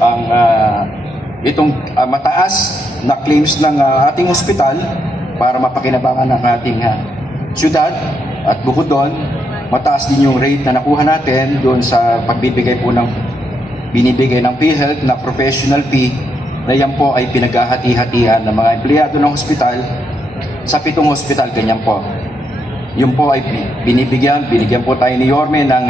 ang mataas na claims ng ating ospital para mapakinabangan ng ating syudad. At bukod doon, mataas din yung rate na nakuha natin doon sa pagbibigay po ng binibigay ng PhilHealth na professional fee, na yan po ay pinaghahati-hatian ng mga empleyado ng hospital sa 7 hospital, ganyan po. Yun po ay binigyan po tayo ni Yorme ng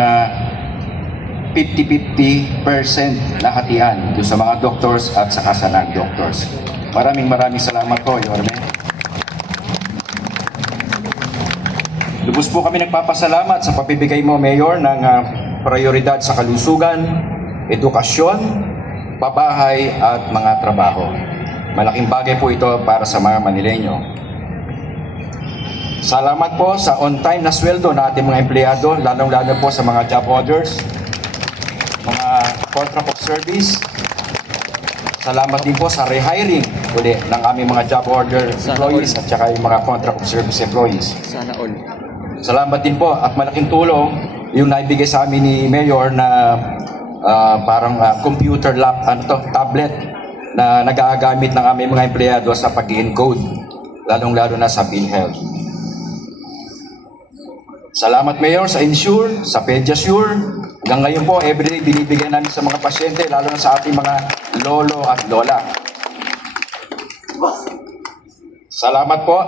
50-50% na hatian doon sa mga doctors at saka sa non-doctors. Maraming salamat po, Yorme. Lubos po kami nagpapasalamat sa pagbibigay mo, Mayor, ng prioridad sa kalusugan, edukasyon, pabahay at mga trabaho. Malaking bagay po ito para sa mga Manileño. Salamat po sa on-time na sweldo na ating mga empleyado, lalong-lalo po sa mga job orders, mga contract of service. Salamat din po sa rehiring uli ng aming mga job order employees at saka yung mga contract of service employees. Sana all. Salamat din po at malaking tulong yung naibigay sa amin ni Mayor na parang computer tablet na nagagamit ng aming mga empleyado sa pag-encode, lalong-lalo na sa PhilHealth. Salamat, Mayor, sa Insure, sa Pediasure. Hanggang ngayon po, everyday binibigyan namin sa mga pasyente, lalo na sa ating mga lolo at lola. Salamat po.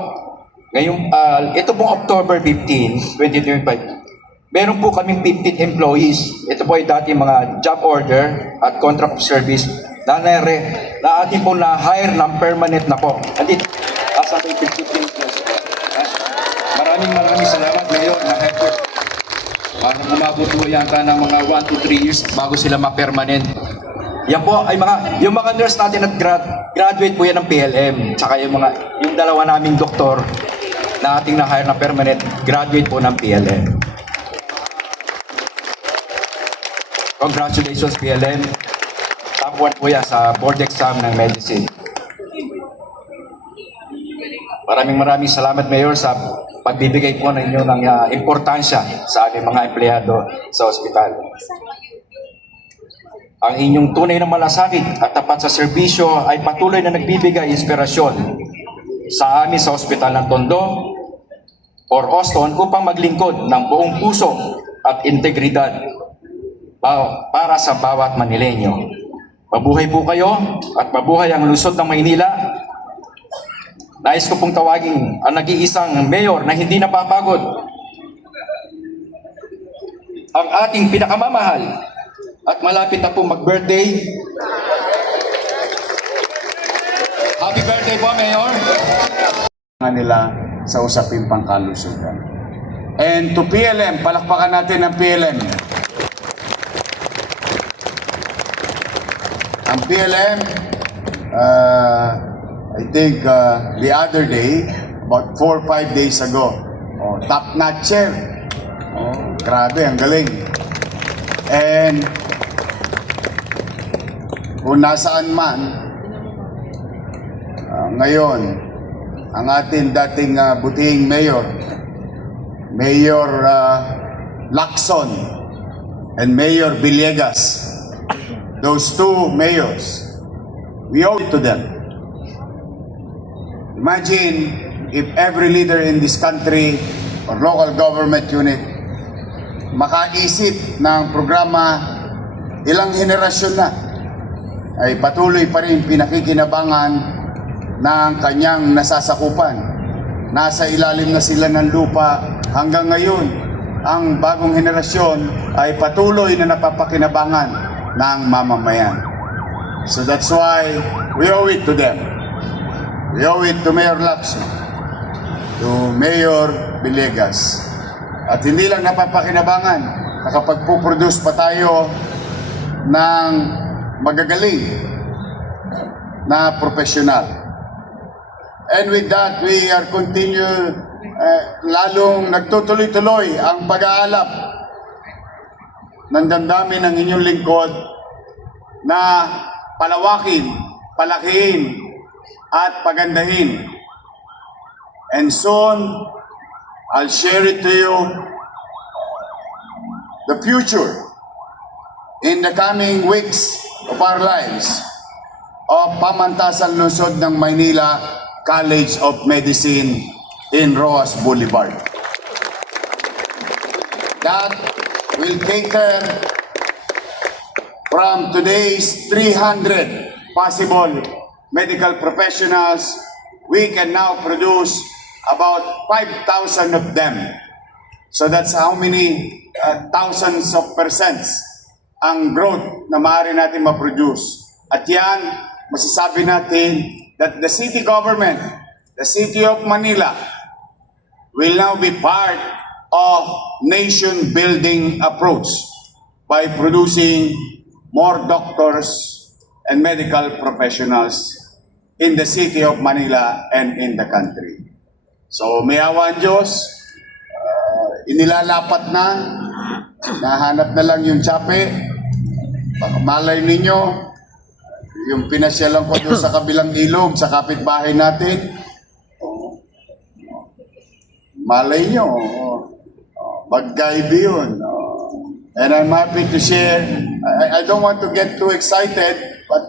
Ngayon, ito pong October 15, 2025, meron po kaming 15 employees. Ito po ay dati mga job order at contract of service na ating po na-hire ng permanent na po. Andito, asa may 15 employees. Maraming salamat, Mayor, na effort. Parang umabot po yata ng mga 1 to 3 years bago sila ma-permanent. Yan po ay yung mga nurse natin at graduate po yan ng PLM. Tsaka yung dalawa naming doktor na ating na-hire na permanent, graduate po ng PLM. Congratulations, PLM. Top 1 po yan sa board exam ng medicine. Maraming salamat, Mayor, sa pagbibigay po ng inyo ng importansya sa aming mga empleyado sa ospital. Ang inyong tunay na malasakit at tapat sa serbisyo ay patuloy na nagbibigay inspirasyon sa amin sa Ospital ng Tondo or Oston upang maglingkod ng buong puso at integridad para sa bawat Manileño. Mabuhay po kayo at mabuhay ang lungsod ng Maynila. Nais ko pong tawagin ang nag-iisang mayor na hindi napapagod, ang ating pinakamamahal at malapit na po mag-birthday. Happy birthday po, Mayor! Nila sa usaping pangkalusugan. And to PLM, palakpakan natin ang PLM. Ang PLM, I think the other day, about 4 or 5 days ago, top-notcher. Grabe, ang galing. And kung nasaan man, ngayon, ang ating dating butihing mayor, Mayor Lacson and Mayor Villegas, those two mayors, we owe it to them. Imagine if every leader in this country or local government unit makaisip ng programa ilang henerasyon na ay patuloy pa rin pinakikinabangan ng kanyang nasasakupan. Nasa ilalim na sila ng lupa hanggang ngayon. Ang bagong henerasyon ay patuloy na napapakinabangan ng mamamayan. So that's why we owe it to them. We owe it to Mayor Lacson, to Mayor Villegas. At hindi lang napapakinabangan, nakapagpuproduce pa tayo ng magagaling na profesional. And with that, we are lalong nagtutuloy-tuloy ang pag-aalap ng damdamin ng inyong lingkod na palawakin, palakihin, at pagandahin. And soon, I'll share it to you, the future in the coming weeks of our lives o Pamantasan Lungsod ng Maynila College of Medicine in Roas Boulevard. That will cater from today's 300 possible medical professionals, we can now produce about 5,000 of them. So that's how many thousands of percents ang growth na maaari natin ma-produce. At yan, masasabi natin that the city government, the city of Manila, will now be part of nation-building approach by producing more doctors and medical professionals in the city of Manila and in the country. So may awa ang Diyos, inilalapat na, nahanap na lang yung tsape. Baka malay ninyo, yung pinasyalan ko doon sa kabilang ilog, sa kapitbahay natin, malay nyo, Bagaybi yun. And I'm happy to share. I don't want to get too excited, but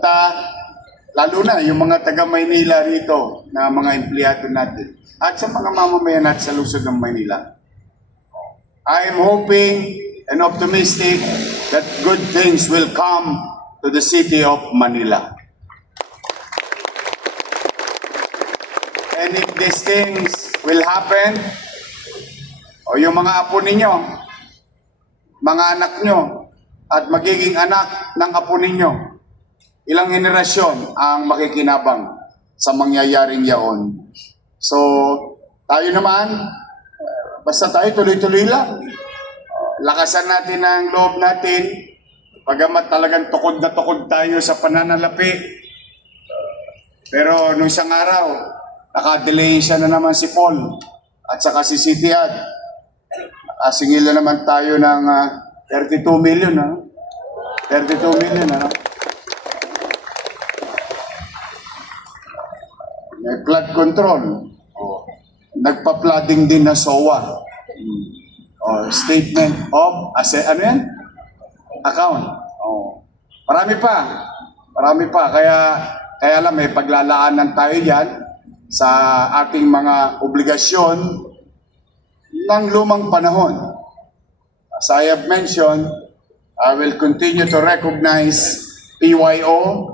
lalo na yung mga taga Maynila rito na mga empleyado natin at sa mga mamamayan natin sa lungsod ng Maynila. I am hoping and optimistic that good things will come to the city of Manila. And if these things will happen, o yung mga apo ninyo, mga anak nyo, at magiging anak ng apo ninyo, ilang henerasyon ang makikinabang sa mangyayaring yaon. So, tayo naman, basta tayo tuloy-tuloy lang. Lakasan natin ang loob natin, pagamat talagang tukod na tukod tayo sa pananalapi. Pero nung isang araw, nakadelay siya na naman si Paul at saka si Sitiad. Nakasingil na naman tayo ng 32 million. 32 million. May flood control. Nagpa-flooding din na SOA. Statement of account. Marami pa. Kaya alam, may paglalaanan tayo yan sa ating mga obligasyon ng lumang panahon. As I have mentioned, I will continue to recognize PYO,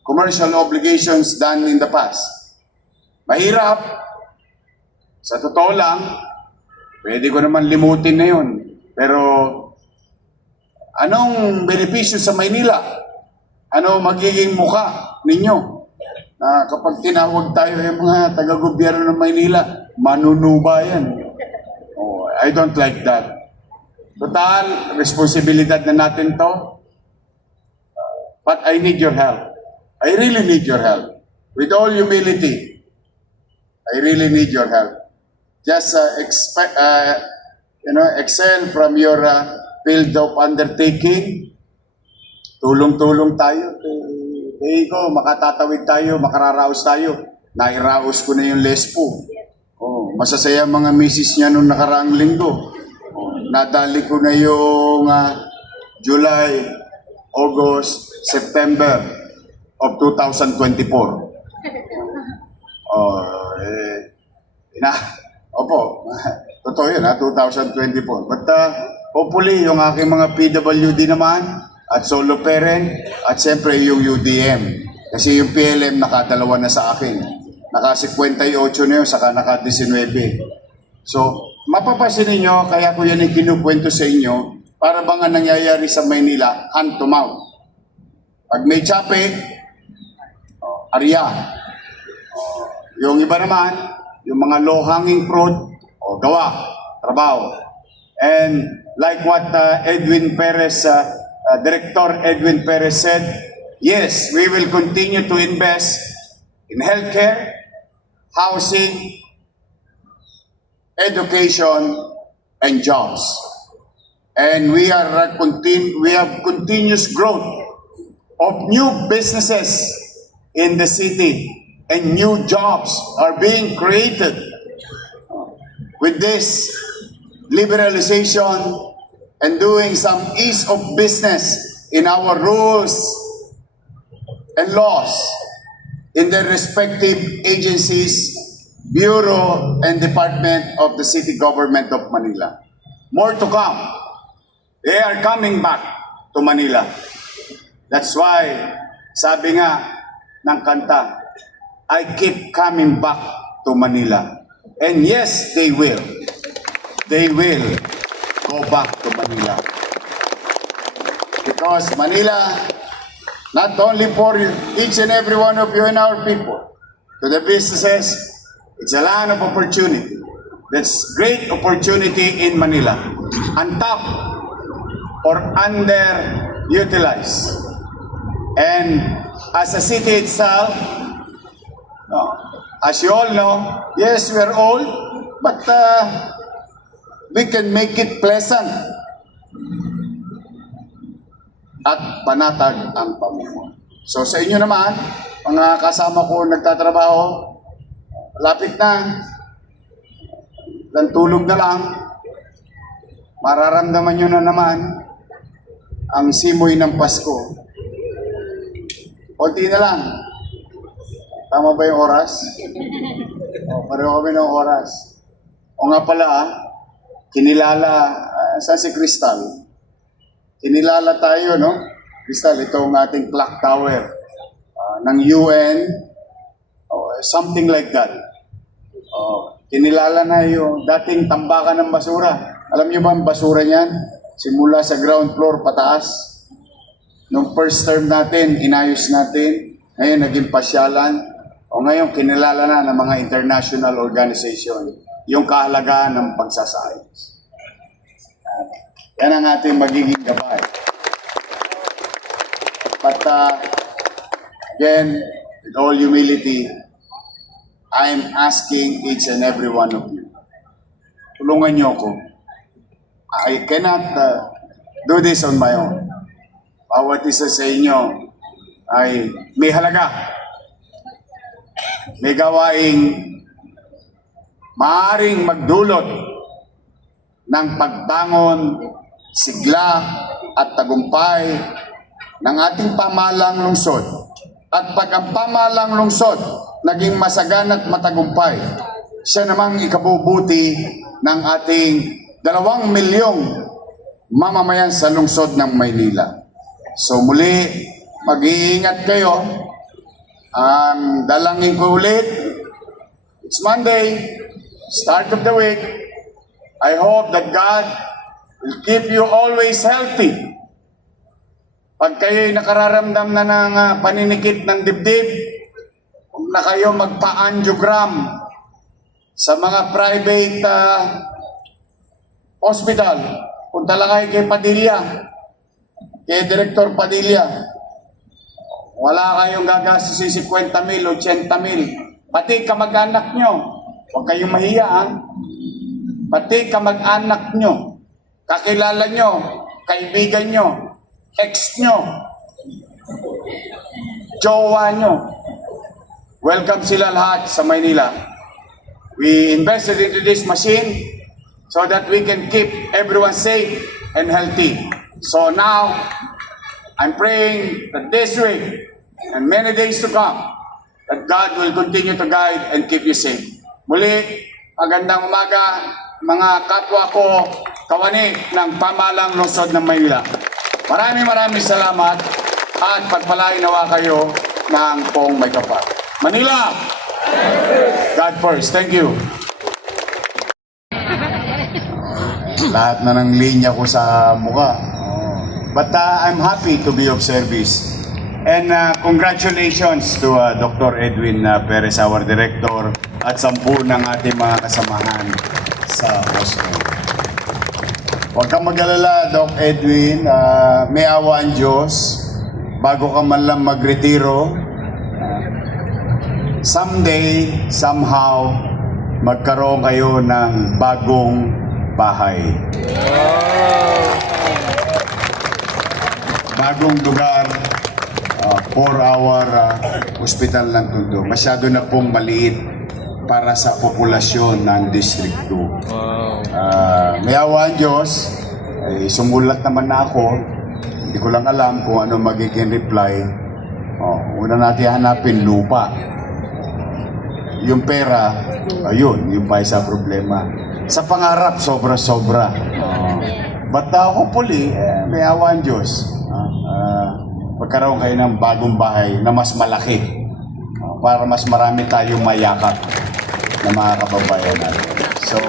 commercial obligations done in the past. Mahirap. Sa totoo lang, pwede ko naman limutin na yun. Pero, anong benepisyo sa Maynila? Ano magiging muka ninyo? Na kapag tinawag tayo yung mga taga-gobyerno ng Maynila, manunuba yan. I don't like that. Total, responsibilidad na natin to. But I need your help. I really need your help. With all humility, I really need your help. Just excel from your field of undertaking. Tulong-tulong tayo. Ko, makatatawid tayo, makararaos tayo. Nairaos ko na yung Lespo. Masasaya mga misis niya nung nakaraang linggo. Nadali ko na yung July, August, September of 2024. Opo, totoo yun 2024. But hopefully yung aking mga PWD naman at solo parent at siyempre yung UDM. Kasi yung PLM nakadalawa na sa akin. Naka-58 na yun, saka naka-19. So, mapapasin ninyo, kaya ko yan yung kinukwento sa inyo, para bang ang nangyayari sa Maynila, hand to mouth. Pag may tsape, arya. Yung iba naman, yung mga low-hanging fruit, gawa, trabaho. And like what Edwin Perez, Director Edwin Perez said, yes, we will continue to invest in healthcare, housing, education, and jobs. And we have continuous growth of new businesses in the city, and new jobs are being created. With this liberalization and doing some ease of business in our rules and laws in their respective agencies, bureau, and department of the city government of Manila. More to come. They are coming back to Manila. That's why, sabi nga ng kanta, I keep coming back to Manila. And yes, they will. They will go back to Manila. Because Manila, not only for each and every one of you and our people, to the businesses, it's a land of opportunity. That's great opportunity in Manila. Untapped or underutilized. And as a city itself, as you all know, yes, we are old, but we can make it pleasant at panatag ang pamumuno. So sa inyo naman, mga kasama ko nagtatrabaho, lapit na, lang tulog na lang, mararamdaman nyo na naman ang simoy ng Pasko. Kunti na lang. Tama ba yung oras? Pareho kami ng oras. O nga pala, kinilala, saan si Crystal? Kinilala tayo, no? Crystal, itong ating clock tower ng UN, something like that. Kinilala na yung dating tambakan ng basura. Alam niyo ba ang basura niyan? Simula sa ground floor pataas. Nung first term natin, inayos natin. Ngayon, naging pasyalan. O ngayon, kinilala na ng mga international organization yung kahalagaan ng pagsasayos. Yan ang ating magiging gabay. But again, with all humility, I'm asking each and every one of you, tulungan niyo ako. I cannot do this on my own. Bawat isa sa inyo ay may halaga. May gawaing maaaring magdulot ng pagbangon, sigla at tagumpay ng ating pamahalang lungsod. At pag ang pamahalang lungsod naging masagana at matagumpay, siya namang ikabubuti ng ating 2 milyong mamamayan sa lungsod ng Maynila. So muli, mag-iingat kayo. Ang dalangin ko ulit, it's Monday, start of the week. I hope that God will keep you always healthy. Pag kayo'y nakararamdam na ng paninikit ng dibdib, huwag na kayo magpa-angiogram sa mga private hospital. Punta lang kayo kay Padilla, kay Director Padilla. Wala kayong gagastusin 50,000, 80,000. Pati kamag-anak nyo, huwag kayong mahiya. Pati kamag-anak nyo, kakilala nyo, kaibigan nyo, ex nyo, jowa nyo. Welcome sila lahat sa Maynila. We invested into this machine so that we can keep everyone safe and healthy. So now, I'm praying that this week and many days to come, that God will continue to guide and keep you safe. Muli, magandang umaga, mga kapwa ko, kawani ng pamahalang lungsod ng Maynila. Maraming salamat at pagpalain nawa kayo ng Pong May Kapal. Manila! God first. Thank you. Lahat na ng linya ko sa mukha. But I'm happy to be of service. And congratulations to Dr. Edwin Perez, our director, at 10 ng ating mga kasamahan sa Oslo. Huwag kang mag-alala, Doc Edwin. May awa ang Diyos. Bago ka man lang magretiro, someday, somehow, magkaroon kayo ng bagong bahay. Bagong lugar for our hospital ng Tondo. Masyado na pong maliit para sa populasyon ng District 2. May awa ang Diyos, sumulat naman na ako. Hindi ko lang alam kung ano magiging reply. Una natin hanapin lupa. Yung pera, ayun, yung pa isa problema. Sa pangarap, sobra-sobra. Ba't ako puli, may awa ang Diyos. Magkaroon kayo ng bagong bahay na mas malaki para mas marami tayong mayakap na mga kababayan natin. So,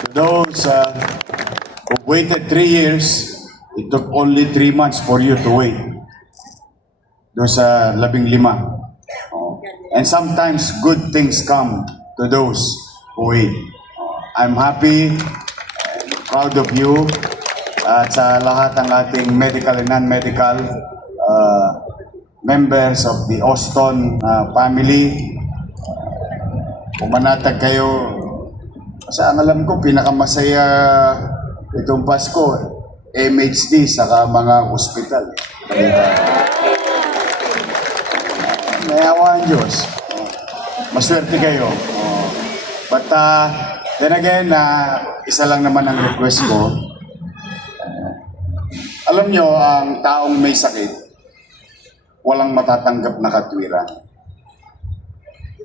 to those who waited 3 years, it took only 3 months for you to wait. Doon sa 15. And sometimes good things come to those who wait. I'm happy and proud of you at sa lahat ng ating medical and non-medical members of the Austin family. Pumanatag kayo. Kasi ang alam ko, pinakamasaya itong Pasko, MHD saka mga ospital. May awa ang Diyos. Maswerte kayo. But then again, isa lang naman ang request ko. Alam nyo, ang taong may sakit, walang matatanggap na katwiran.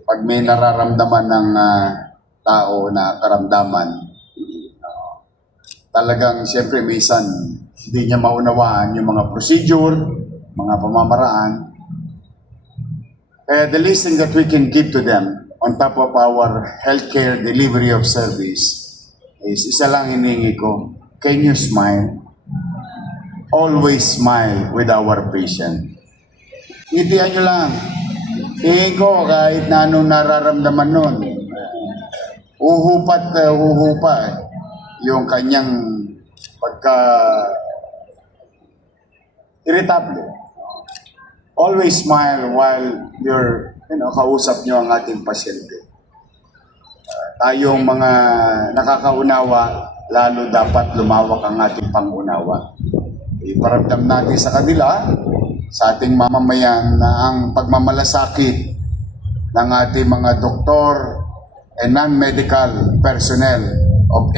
Pag may nararamdaman ng tao na karamdaman, talagang siyempre minsan hindi niya maunawaan yung mga procedure, mga pamamaraan. The least thing that we can give to them on top of our healthcare delivery of service is isa lang hiningi ko, can you smile? Always smile with our patient. Ngitian nyo lang. Hihingi ko kahit na anong nararamdaman nun. Uhupa yung kanyang pagka irritable. Always smile while you're, kausap nyo ang ating pasyente. Tayong mga nakakaunawa, lalo dapat lumawak ang ating pangunawa. Iparamdam natin sa kanila, sa ating mamamayan, na ang pagmamalasakit ng ating mga doktor and non-medical personnel of